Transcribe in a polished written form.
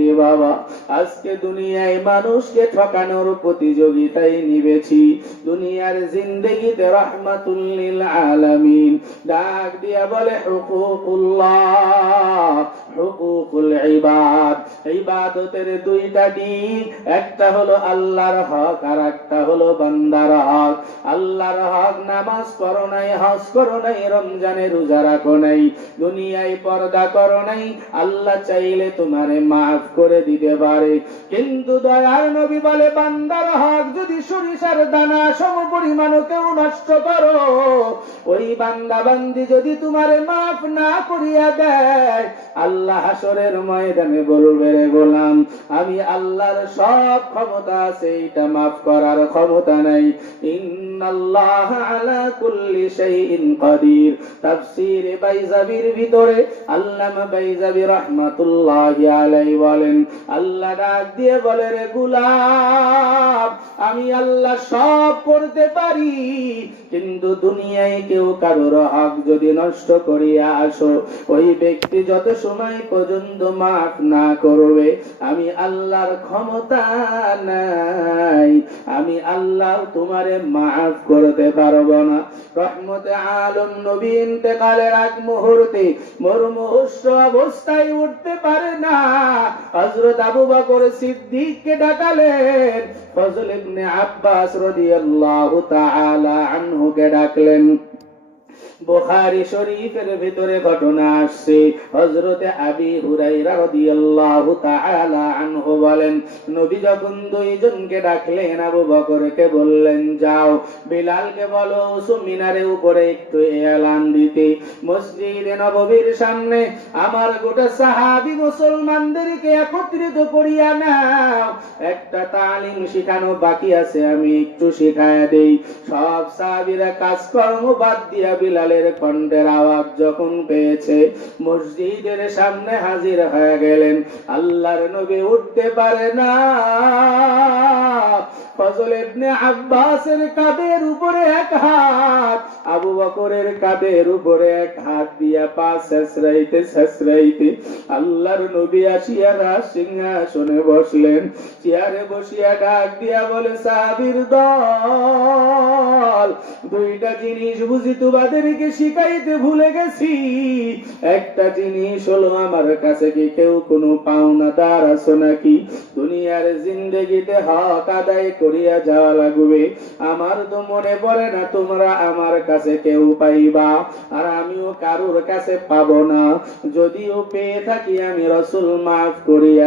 রে বাবা, আজকে দুনিয়ায় মানুষকে ঠকানোর প্রতিযোগিতায় নিবেছি। দুনিয়ার জিন্দেগিতে রাহমাতুল লিল আলামিন ডাক দিয়া বলে হুকুকুল্লাহ, হুকুকুল ইবাদ। ইবাদতের দুইটা দিক, একটা হলো আল্লাহর হক আর একটা হলো বান্দার হক। আল্লাহর হক নামাজ পড়ো নাই, হজ করো নাই, রমজানে রোজা রাখো নাই, দুনিয়ায় পর্দা করো নাই, আল্লাহ চাইলে তোমারে মাফ করে দিতে পারে। কিন্তু দয়ার নবী বলে বান্দার হক যদি সরিষার দানা সম পরিমাণ কেউ নষ্ট করো, ওই বান্দা বান্দি যদি তোমারে মাফ না করিয়া দেয়, আল্লাহ হাসরের ময়দানে বলবে রে গোলাম, আমি আল্লাহর সব ক্ষমতা আছে, এটা মাফ করার ক্ষমতা নাই। ইন্নাল্লাহ আলা কুল্লি শাইইন কাদির। তাফসীরে বাইজাবির ভিতরে আল্লামা বাইজাবি রাহমাতুল্লাহি আলাইহি বলেন, আল্লাহ ডাক দিয়ে বলে রে গোলাম, আমি আল্লাহ সব করতে পারি, কিন্তু দুনিয়ায় কেউ কারোর হক যদি নষ্ট করিয়া আসো, ওই ব্যক্তি যত সময় পর্যন্ত মাফ না করবে, আমি আল্লাহর ক্ষমতা নাই, আমি আল্লাহ তোমারে মাফ করতে পারবো না। রহমতে আলম নবী ইন্তেকালের আগ মুহূর্তে মুমূর্ষু অবস্থায় উঠতে পারে না, হযরত আবু বকর সিদ্দিককে ডাকলেন, ফজল ইবনে আব্বাস রাদিয়াল্লাহু তাআলা আনহুকে ডাকলেন। বুখারী শরীফের ভিতরে ঘটনা আসছে, হযরতে আবি হুরায়রা রাদিয়াল্লাহু তাআলা আনহু বলেন, নবী যখন দুইজনকে ডাকলেন, আবু বকরকে বললেন, যাও বিলালকে বলো মিনারের উপরে একটু এলান দিতে, মসজিদে নববীর সামনে আমার গোটা সাহাবী মুসলমানদেরকে একত্রিত করিয়া নাও, একটা তালিম শেখানো বাকি আছে, আমি একটু শেখায়া দেই। সব সাহাবীরা কাজকর্ম বাদ দিয়া বিলালের কণ্ঠের আওয়াজ যখন পেয়েছে, মসজিদের সামনে হাজির হয়ে গেলেন। আল্লাহর নবী উঠতে পারে না, ফজল ইবনে আব্বাসের কাঁধের উপরে এক হাত, আবু বকরের কাঁধের উপরে এক হাত দিয়া পা ছেঁচড়াইতে আল্লাহর নবী আসিয়া সিংহাসনে বসলেন। চেয়ারে বসিয়া ডাক দিয়া বলে, সাহাবীর দল, দুইটা জিনিস বুঝি তোমাদেরকে শিখাইতে ভুলে গেছি। একটা জিনিস হলো, আমার কাছে কি কেউ কোনো পাওনাদার আছো নাকি? দুনিয়ার জিন্দেগিতে হক আদায় করিয়া যাওয়া লাগবে। আমার তো মনে পড়ে না তোমরা আমার কাছে কেউ পাইবা, আর আমিও কারোর কাছে পাবো না। যদিও পেয়ে থাকি, আমি রাসূল মাফ করিয়া